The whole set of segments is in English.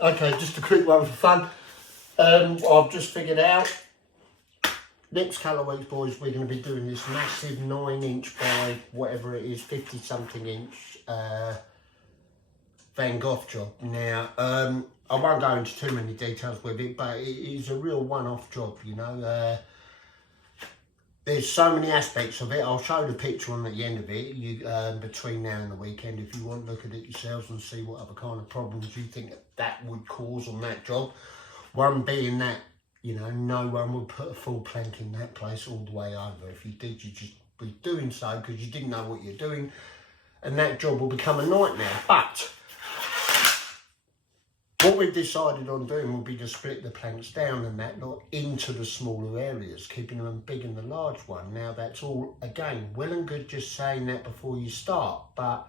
Okay, just a quick one for fun. I've just figured out, next couple of weeks, boys, we're going to be doing this massive 9-inch by whatever it is, 50 something inch vangough job. Now, I won't go into too many details with it, but it is a real one-off job, you know. There's so many aspects of it. I'll show the picture on at the end of it, between now and the weekend, if you want to look at it yourselves and see what other kind of problems you think that would cause on that job. One being that, you know, no one would put a full plank in that place all the way over. If you did, you'd just be doing so because you didn't know what you're doing, and that job will become a nightmare. But what we've decided on doing will be to split the planks down and that lot into the smaller areas, keeping them big in the large one. Now that's all, again, well and good just saying that before you start, but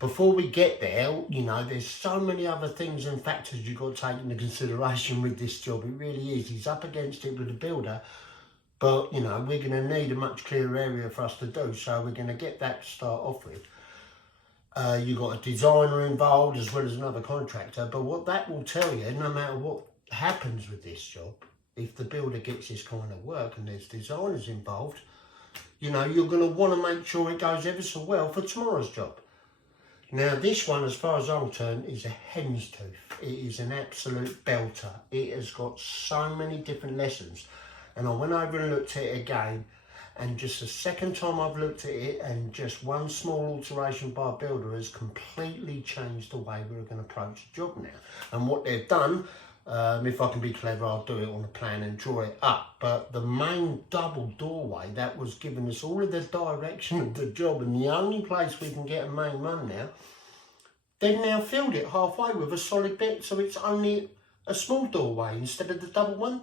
before we get there, you know, there's so many other things and factors you've got to take into consideration with this job. It really is. He's up against it with a builder, but, you know, we're going to need a much clearer area for us to do, so we're going to get that to start off with. You've got a designer involved as well as another contractor, but what that will tell you, no matter what happens with this job, if the builder gets this kind of work and there's designers involved, you know, you're going to want to make sure it goes ever so well for tomorrow's job. Now this one, as far as I'm concerned, is a hen's tooth. It is an absolute belter. It has got so many different lessons, and I went over and looked at it again, and just the second time I've looked at it, and just one small alteration by a builder has completely changed the way we're going to approach the job now. And what they've done, if I can be clever, I'll do it on a plan and draw it up. But the main double doorway, that was giving us all of the direction of the job, and the only place we can get a main run now, they've now filled it halfway with a solid bit, so it's only a small doorway instead of the double one.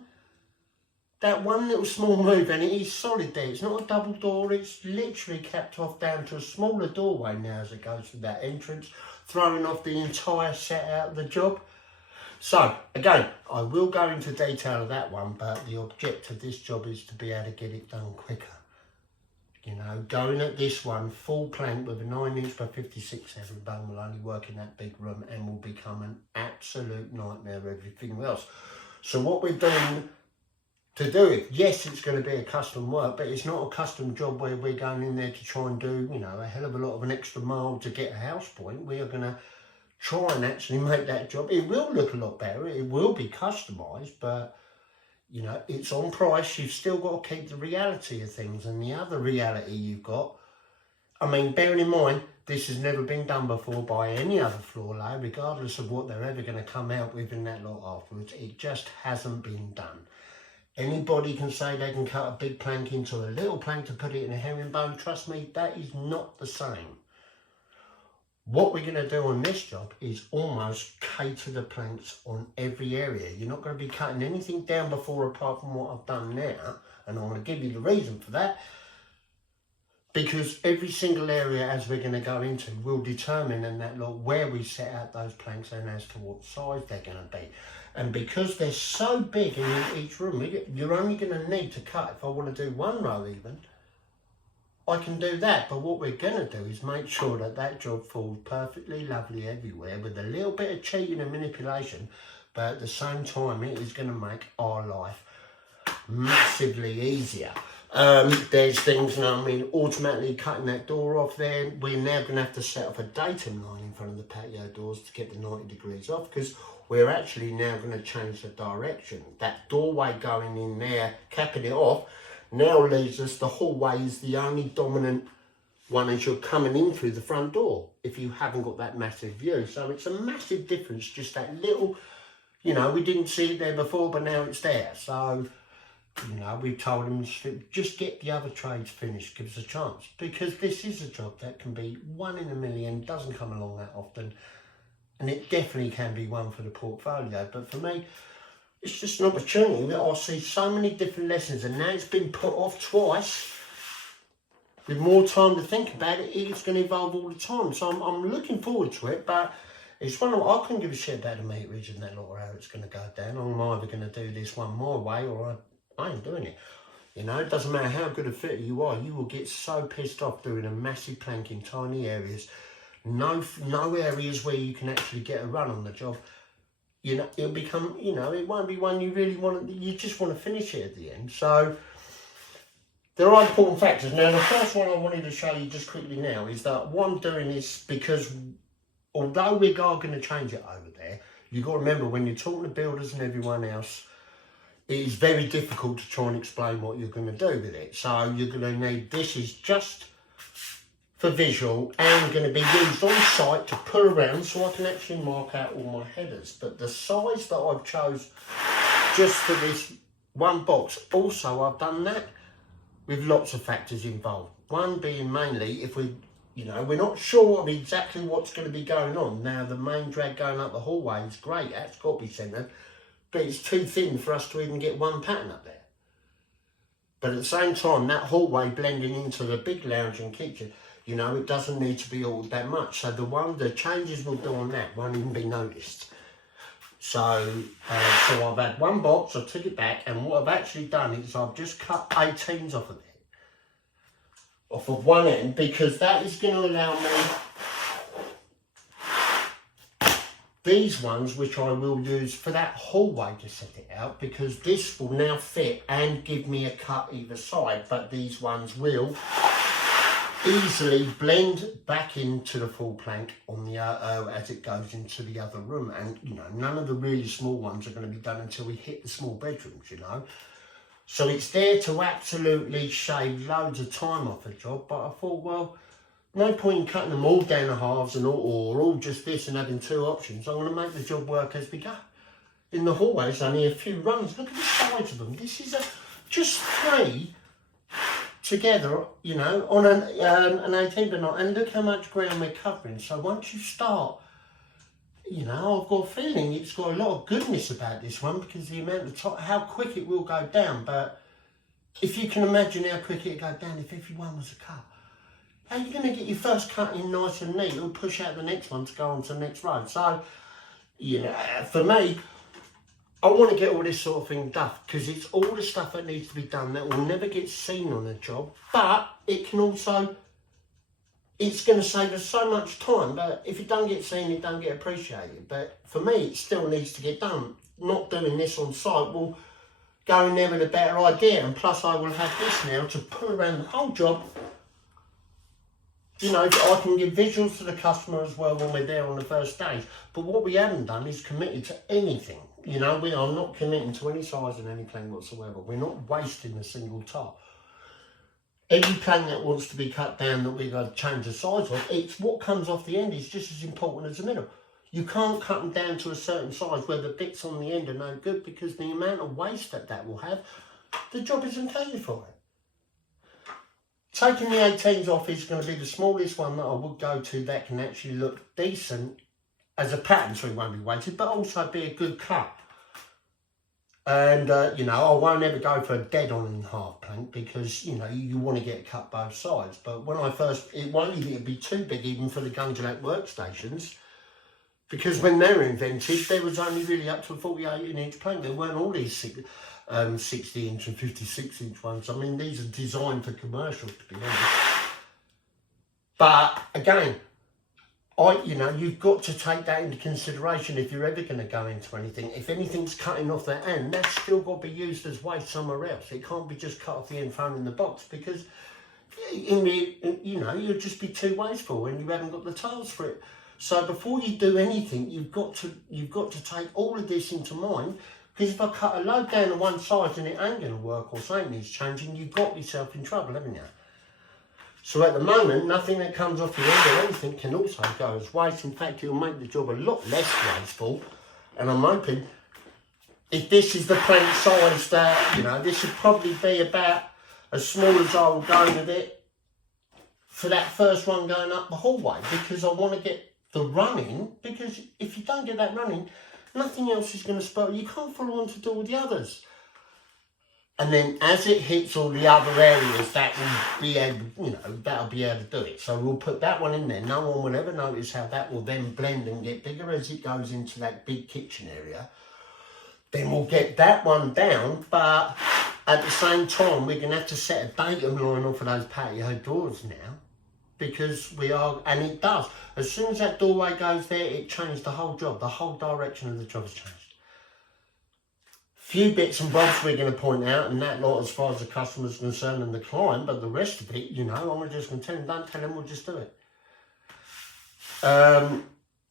That one little small move, and it is solid there. It's not a double door, it's literally capped off down to a smaller doorway now as it goes through that entrance, throwing off the entire set out of the job. So, again, I will go into detail of that one, but the objective of this job is to be able to get it done quicker. You know, going at this one, full plank with a 9-inch by 56 herringbone will only work in that big room and will become an absolute nightmare of everything else. So what we're doing to do it, yes, it's going to be a custom work, but it's not a custom job where we're going in there to try and do, you know, a hell of a lot of an extra mile to get a house point. We are going to try and actually make that job. It will look a lot better. It will be customised, but, you know, it's on price. You've still got to keep the reality of things. And the other reality you've got, I mean, bearing in mind, this has never been done before by any other floor lay, regardless of what they're ever going to come out with in that lot afterwards. It just hasn't been done. Anybody can say they can cut a big plank into a little plank to put it in a herringbone. Trust me, that is not the same. What we're going to do on this job is almost cater the planks on every area. You're not going to be cutting anything down before apart from what I've done now. And I'm going to give you the reason for that. Because every single area as we're going to go into will determine in that lot where we set out those planks and as to what size they're going to be. And because they're so big in each room, you're only going to need to cut, if I want to do one row even, I can do that. But what we're going to do is make sure that that job falls perfectly lovely everywhere with a little bit of cheating and manipulation, but at the same time it is going to make our life massively easier. There's things, you know, I mean, automatically cutting that door off there. We're now going to have to set up a datum line in front of the patio doors to get the 90 degrees off, because we're actually now going to change the direction. That doorway going in there, capping it off, now leaves us, the hallway is the only dominant one as you're coming in through the front door, if you haven't got that massive view. So it's a massive difference, just that little, you know, we didn't see it there before, but now it's there. So, you know, we've told them, just get the other trades finished, give us a chance. Because this is a job that can be 1 in a million, doesn't come along that often. And it definitely can be one for the portfolio. But for me, it's just an opportunity that I see so many different lessons. And now it's been put off twice. With more time to think about it, it's going to evolve all the time. So I'm looking forward to it. But it's one of, I couldn't give a shit about the meterage and that lot or how it's going to go down. I'm either going to do this one my way or I ain't doing it. You know, it doesn't matter how good a fitter you are, you will get so pissed off doing a massive plank in tiny areas, no areas where you can actually get a run on the job. You know, it'll become, you know, it won't be one you really want to, you just want to finish it at the end. So there are important factors. Now, the first one I wanted to show you just quickly now is that what I'm doing is because although we are going to change it over there, you've got to remember when you're talking to builders and everyone else, it is very difficult to try and explain what you're going to do with it. So you're going to need, this is just for visual and going to be used on site to pull around so I can actually mark out all my headers. But the size that I've chose just for this one box, also I've done that with lots of factors involved. One being mainly if we, you know, we're not sure of exactly what's going to be going on. Now the main drag going up the hallway is great, that's got to be centred, but it's too thin for us to even get one pattern up there. But at the same time, that hallway blending into the big lounge and kitchen, you know, it doesn't need to be all that much. So the changes we'll do on that won't even be noticed. So I've had one box, I took it back, and what I've actually done is I've just cut 18s off of it, off of one end, because that is going to allow me these ones, which I will use for that hallway to set it out, because this will now fit and give me a cut either side, but these ones will easily blend back into the full plank on the as it goes into the other room. And you know, none of the really small ones are going to be done until we hit the small bedrooms, you know. So it's there to absolutely shave loads of time off a job, but I thought, well, no point in cutting them all down to halves and or all just this and having two options. I'm going to make the job work as we go. In the hallways, only a few runs. Look at the size of them. This is just three together, you know, on an 18 but not, and look how much ground we're covering. So once you start, you know, I've got a feeling it's got a lot of goodness about this one, because the amount of time, how quick it will go down. But if you can imagine how quick it would go down if everyone was a cut, how are you going to get your first cut in nice and neat and push out the next one to go on to the next road? So, you know, for me, I want to get all this sort of thing done, because it's all the stuff that needs to be done that will never get seen on a job, but it can also, it's going to save us so much time. But if it don't get seen, it don't get appreciated. But for me, it still needs to get done. Not doing this on site will go in there with a better idea, and plus I will have this now to pull around the whole job. You know, I can give visuals to the customer as well when we're there on the first days. But what we haven't done is committed to anything. You know, we are not committing to any size in any plank whatsoever. We're not wasting a single tile. Every plank that wants to be cut down that we've got to change the size of, it's what comes off the end is just as important as the middle. You can't cut them down to a certain size where the bits on the end are no good, because the amount of waste that will have, the job isn't catered for it. Taking the 18s off is going to be the smallest one that I would go to that can actually look decent as a pattern, so it won't be weighted, but also be a good cut. And, you know, I won't ever go for a dead on in half plank, because, you know, you want to get cut both sides. But when I first, it won't even be too big even for the Gunjalak workstations, because when they were invented, there was only really up to a 48-inch plank. There weren't all these 60-inch and 56-inch ones. I mean, these are designed for commercial, to be honest. But again, you know, you've got to take that into consideration if you're ever going to go into anything. If anything's cutting off that end, that's still got to be used as waste somewhere else. It can't be just cut off the end, thrown in the box, because you know, you'll just be too wasteful and you haven't got the tiles for it. So before you do anything, you've got to take all of this into mind. Because if I cut a load down to one side and it ain't going to work, or something needs changing, you've got yourself in trouble, haven't you? So at the moment, nothing that comes off the end or anything can also go as waste. In fact, it'll make the job a lot less wasteful. And I'm hoping, if this is the plank size that, you know, this should probably be about as small as I will go with it for that first one going up the hallway. Because I want to get the running, because if you don't get that running, nothing else is going to spell. You can't follow on to do all the others. And then as it hits all the other areas, that will be able, you know, that'll be able to do it. So we'll put that one in there. No one will ever notice how that will then blend and get bigger as it goes into that big kitchen area. Then we'll get that one down, but at the same time, we're going to have to set a datum line off of those patio doors now. because we are, and it does. As soon as that doorway goes there, it changed the whole job. The whole direction of the job has changed. Few bits and bobs we're going to point out, and that lot as far as the customer's concerned and the client, but the rest of it, you know, I'm just going to tell him, don't tell him, we'll just do it.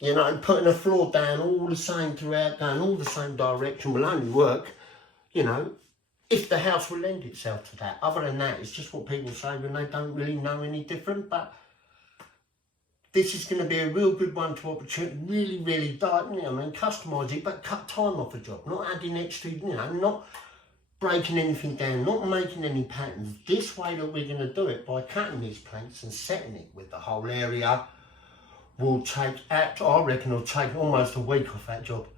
You know, putting a floor down all the same throughout, going all the same direction will only work, you know, if the house will lend itself to that. Other than that, it's just what people say when they don't really know any different. But this is going to be a real good one to opportunity, really, customise it, but cut time off a job, not adding extra, you know, not breaking anything down, not making any patterns. This way that we're going to do it, by cutting these planks and setting it with the whole area, will take, I reckon it'll take almost a week off that job.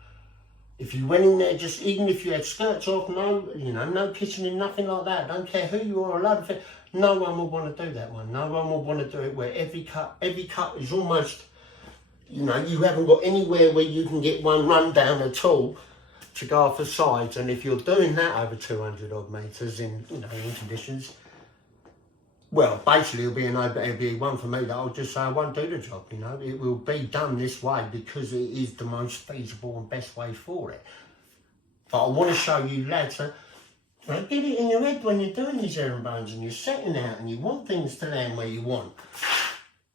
If you went in there, just even if you had skirts off, no, you know, no kitchening, nothing like that, don't care who you are, a load of it, no one will want to do that one. No one will want to do it where every cut is almost, you know, you haven't got anywhere where you can get one run down at all to go off the sides. And if you're doing that over 200 odd metres in, you know, in conditions, well, basically it'll be one for me that I'll just say I won't do the job, you know. It will be done this way because it is the most feasible and best way for it. But I want to show you lads, you know, get it in your head when you're doing these herringbones and you're setting out and you want things to land where you want.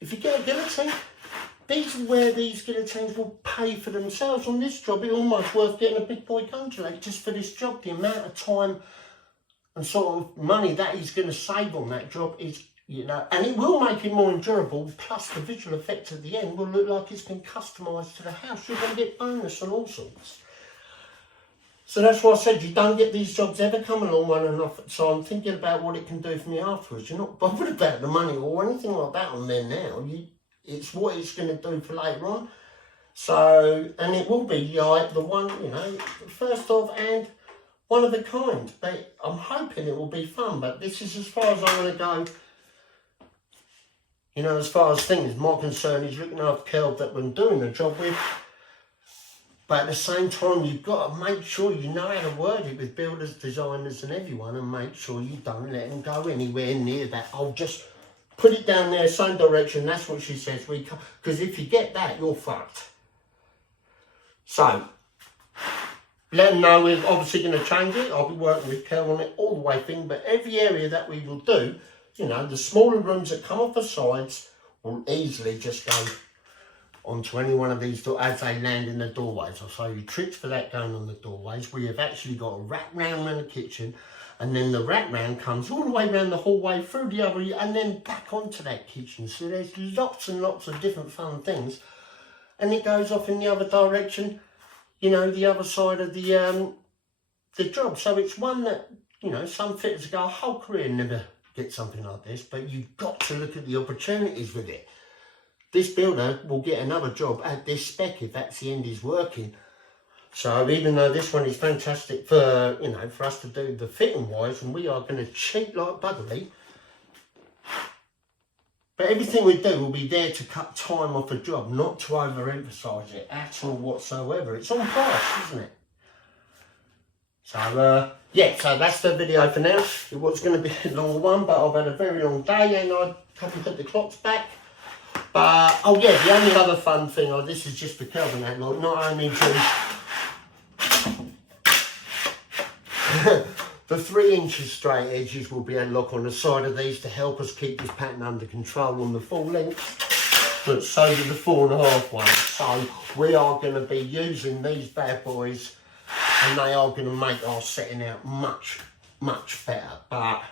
If you get a guillotine, these are where these guillotines will pay for themselves. On this job, it's almost worth getting a big boy conjurate just for this job. The amount of time and sort of money that he's going to save on that job is, you know, and it will make it more endurable, plus the visual effect at the end will look like it's been customised to the house. You're going to get bonus and all sorts. So that's why I said you don't get these jobs ever come along one and off. So I'm thinking about what it can do for me afterwards. You're not bothered about the money or anything like that on there now. It's what it's going to do for later on. So, and it will be like the one, you know, first off, and one of a kind. I'm hoping it will be fun, but this is as far as I'm going to go. You know, as far as things, my concern is looking after Kel that we're doing the job with. But at the same time, you've got to make sure you know how to word it with builders, designers and everyone, and make sure you don't let them go anywhere near that. I'll just put it down there, same direction. That's what she says. Because if you get that, you're fucked. So, let them know we're obviously going to change it. I'll be working with Kel on it all the way thing. But every area that we will do, you know, the smaller rooms that come off the sides will easily just go onto any one of these as they land in the doorways. I'll show you tricks for that going on the doorways. We have actually got a wrap round around the kitchen, and then the wrap round comes all the way around the hallway through the other, and then back onto that kitchen. So there's lots and lots of different fun things, and it goes off in the other direction, you know, the other side of the job. So it's one that, you know, some fitters go a whole career and never get something like this, but you've got to look at the opportunities with it. This builder will get another job at this spec if that's the end he's working. So even though this one is fantastic for, you know, for us to do the fitting wise, and we are going to cheat like buggery, but everything we do will be there to cut time off a job, not to overemphasise it at all whatsoever. It's on price, isn't it? So, yeah, so that's the video for now. It was going to be a long one, but I've had a very long day and I haven't put the clocks back. But, oh yeah, the only other fun thing, this is just for Kelvin, that lot, not only to the 3 inches straight edges will be a lock on the side of these to help us keep this pattern under control on the full length, but so do the 4.5 ones. So we are going to be using these bad boys, and they are going to make our setting out much, much better. But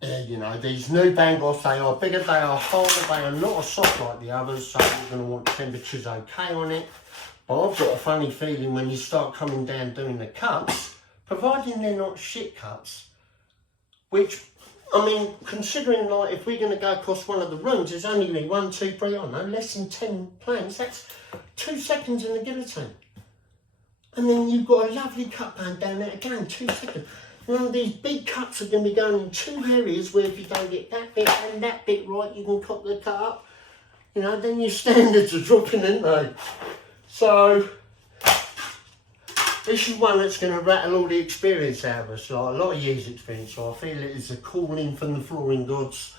you know, these new vangoughs, they are bigger, they are harder, they are not as soft like the others, so you're going to want temperatures okay on it. But I've got a funny feeling when you start coming down doing the cuts, providing they're not shit cuts, which, I mean, considering like if we're going to go across one of the rooms, there's only 1, 2, 3, I don't know, less than 10 planks, that's 2 seconds in the guillotine. And then you've got a lovely cut band down there again, 2 seconds. One of these big cuts are going to be going in 2 areas where if you don't get that bit and that bit right, you can cut the cut up. You know, then your standards are dropping, aren't they? So, this is one that's going to rattle all the experience out of us, like a lot of years experience. So I feel it is a calling from the flooring gods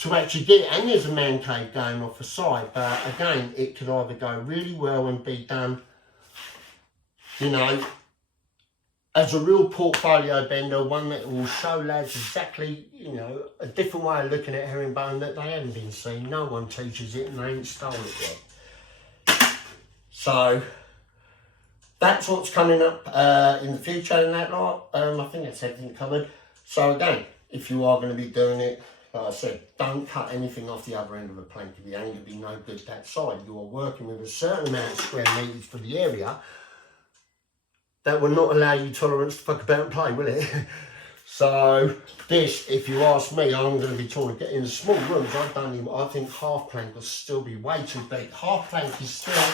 to actually get, and there's a man cave going off the side, but again, it could either go really well and be done, you know, as a real portfolio bender, one that will show lads exactly, you know, a different way of looking at herringbone that they haven't been seen. No one teaches it and they ain't stole it yet. So that's what's coming up in the future in that lot. I think that's everything covered. So again, if you are going to be doing it, like I said, don't cut anything off the other end of a plank. If it ain't going to be no good that side, you are working with a certain amount of square metres for the area. That will not allow you tolerance to fuck about and play, will it? So this, if you ask me, I'm going to be trying to get in the small rooms. I think half plank will still be way too big. Half plank is still,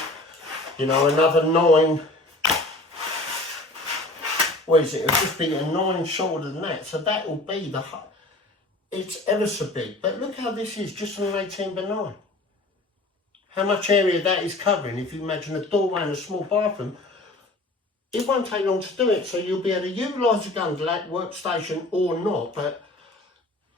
you know, another 9. What is it? It'll just be a 9 shorter than that. So that will be the. It's ever so big. But look how this is, just an 18 by 9. How much area that is covering? If you imagine a doorway and a small bathroom. It won't take long to do it, so you'll be able to utilise a gundelet workstation or not. But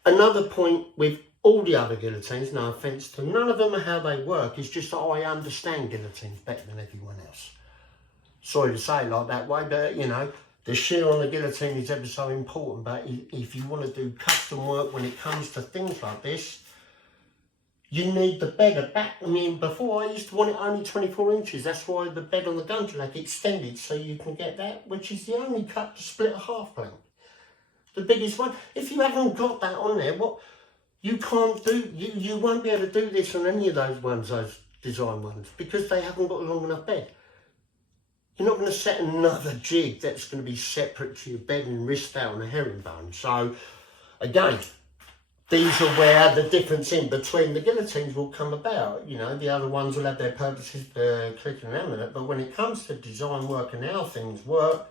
another point with all the other guillotines, no offence to none of them are how they work, is just that I understand guillotines better than everyone else. Sorry to say it like that way, but you know, the shear on the guillotine is ever so important. But if you want to do custom work when it comes to things like this, you need the bed back. I mean, before I used to want it only 24 inches. That's why the bed on the gundelet extended so you can get that, which is the only cut to split a half plank. The biggest one. If you haven't got that on there, what you can't do, you won't be able to do this on any of those ones, those design ones, because they haven't got a long enough bed. You're not going to set another jig that's going to be separate to your bed and wrist out on a herringbone. So, again, these are where the difference in between the guillotines will come about. You know, the other ones will have their purposes for clicking and hammering it, but when it comes to design work and how things work,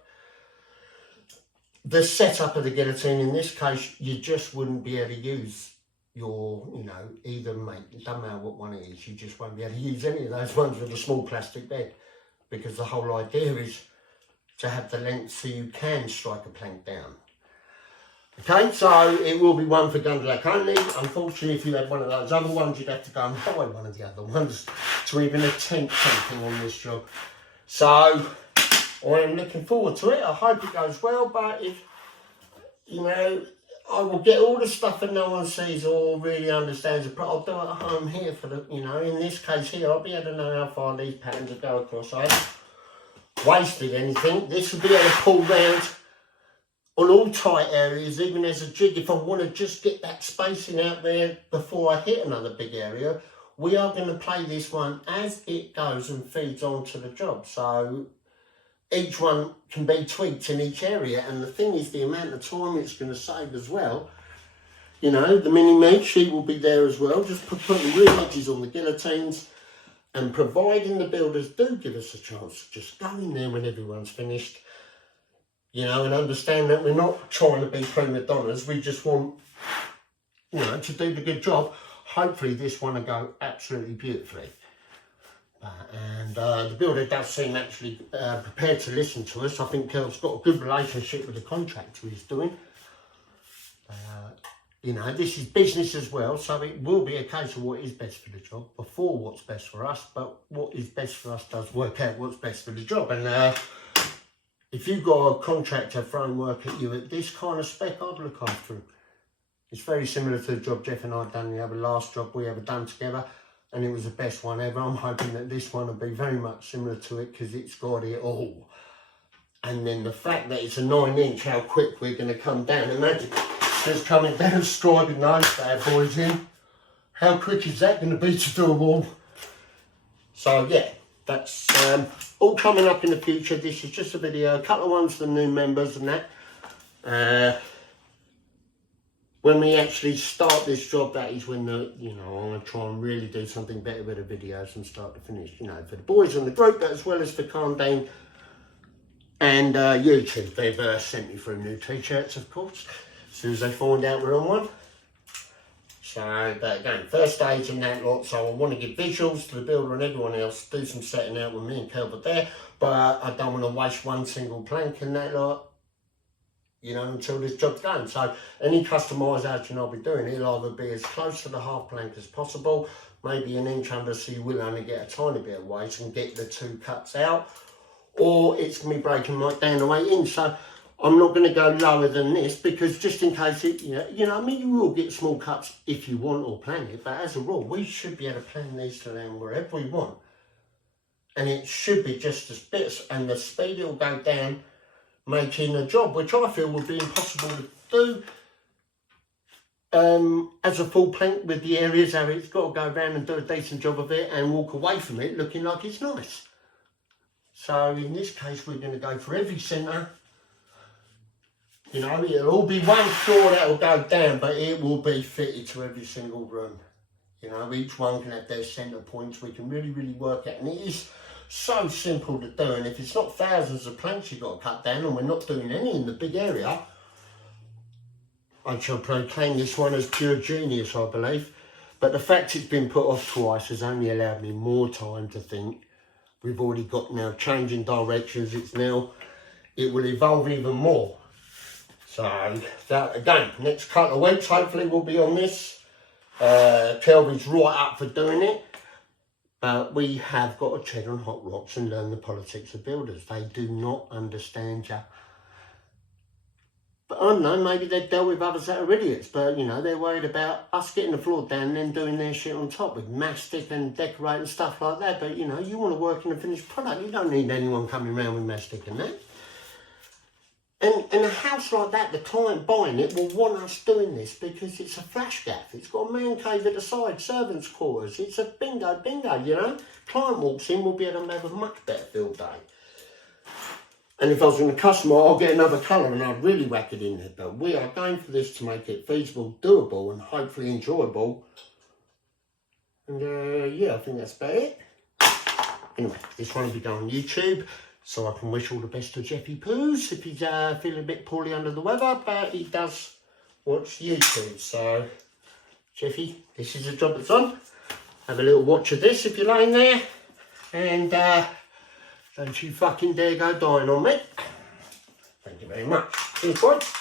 the setup of the guillotine in this case, you just wouldn't be able to use your, you know, either mate. It doesn't matter what one it is, you just won't be able to use any of those ones with a small plastic bed, because the whole idea is to have the length so you can strike a plank down. Okay, so it will be one for gundelet only. Unfortunately, if you had one of those other ones, you'd have to go and buy one of the other ones to even attempt something on this job. So I am looking forward to it. I hope it goes well, but if, you know, I will get all the stuff that no one sees or really understands. I'll do it at home here for the, you know, in this case here, I'll be able to know how far these patterns will go across. I haven't wasted anything. This will be able to pull round on all tight areas, even as a jig. If I want to just get that spacing out there before I hit another big area, we are going to play this one as it goes and feeds onto the job. So each one can be tweaked in each area, and the thing is the amount of time it's going to save as well. You know, the mini meat sheet will be there as well, just putting real edges on the guillotines, and providing the builders do give us a chance to just go in there when everyone's finished, you know, and understand that we're not trying to be prima donnas. We just want, you know, to do the good job. Hopefully this one will go absolutely beautifully. And the builder does seem actually prepared to listen to us. I think Kel's got a good relationship with the contractor he's doing. You know, this is business as well, so it will be a case of what is best for the job before what's best for us, but what is best for us does work out what's best for the job. And if you've got a contractor throwing work at you at this kind of spec, I'd look after him. It's very similar to the job Jeff and I had done, the other last job we ever done together, and it was the best one ever. I'm hoping that this one will be very much similar to it, because it's got it all. And then the fact that it's a 9-inch, how quick we're going to come down. Imagine just coming down, striping those bad boys in. How quick is that going to be to do them all? So yeah, that's all coming up in the future. This is just a video, a couple of ones for the new members and that. When we actually start this job, that is when the, you know, I'm going to try and really do something better with the videos from start to finish, you know, for the boys in the group, but as well as for Karndean and YouTube. They've sent me through new t-shirts, of course, as soon as they find out we're on one. So, but again, first stage in that lot, so I want to give visuals to the builder and everyone else, do some setting out with me and Kelvin there, but I don't want to waste one single plank in that lot. you know, until this job's done. So any customisation I'll be doing, it'll either be as close to the half plank as possible, maybe an inch under, so you will only get a tiny bit of weight and get the 2 cuts out, or it's going to be breaking right down the way in. So I'm not going to go lower than this, because just in case it, you know, I mean, you will get small cuts if you want or plan it, but as a rule, we should be able to plan these to land wherever we want. And it should be just as bits, and the speed it will go down, making a job, which I feel would be impossible to do as a full plank with the areas how it's got to go around and do a decent job of it and walk away from it looking like it's nice. So in this case, we're going to go for every centre. You know, it'll all be one floor that will go down, but it will be fitted to every single room. You know, each one can have their centre points. We can really, really work it, and it is so simple to do. And if it's not thousands of planks you've got to cut down, and we're not doing any in the big area, I shall proclaim this one as pure genius, I believe. But the fact it's been put off twice has only allowed me more time to think. We've already got now changing directions. It will evolve even more. So that, again, next couple of weeks hopefully we'll be on this. Kelvin's right up for doing it. But we have got to tread on hot rocks and learn the politics of builders. They do not understand you. But I don't know, maybe they've dealt with others that are idiots, but you know, they're worried about us getting the floor down and then doing their shit on top with mastic and decorate and stuff like that. But you know, you want to work in a finished product, you don't need anyone coming around with mastic and that. And a house like that, the client buying it will want us doing this because it's a flash gaff. It's got a man cave at the side, servants' quarters. It's a bingo, you know. Client walks in, we'll be able to have a much better field day. And if I was in a customer, I'll get another colour and I'd really whack it in there. But we are going for this to make it feasible, doable, and hopefully enjoyable. And yeah, I think that's about it. Anyway, this one will be going on YouTube. So I can wish all the best to Jeffy Poos if he's feeling a bit poorly under the weather, but he does watch YouTube. So, Jeffy, this is the job that's on. Have a little watch of this if you're laying there. And don't you fucking dare go dying on me. Thank you very much. Cheers, boys.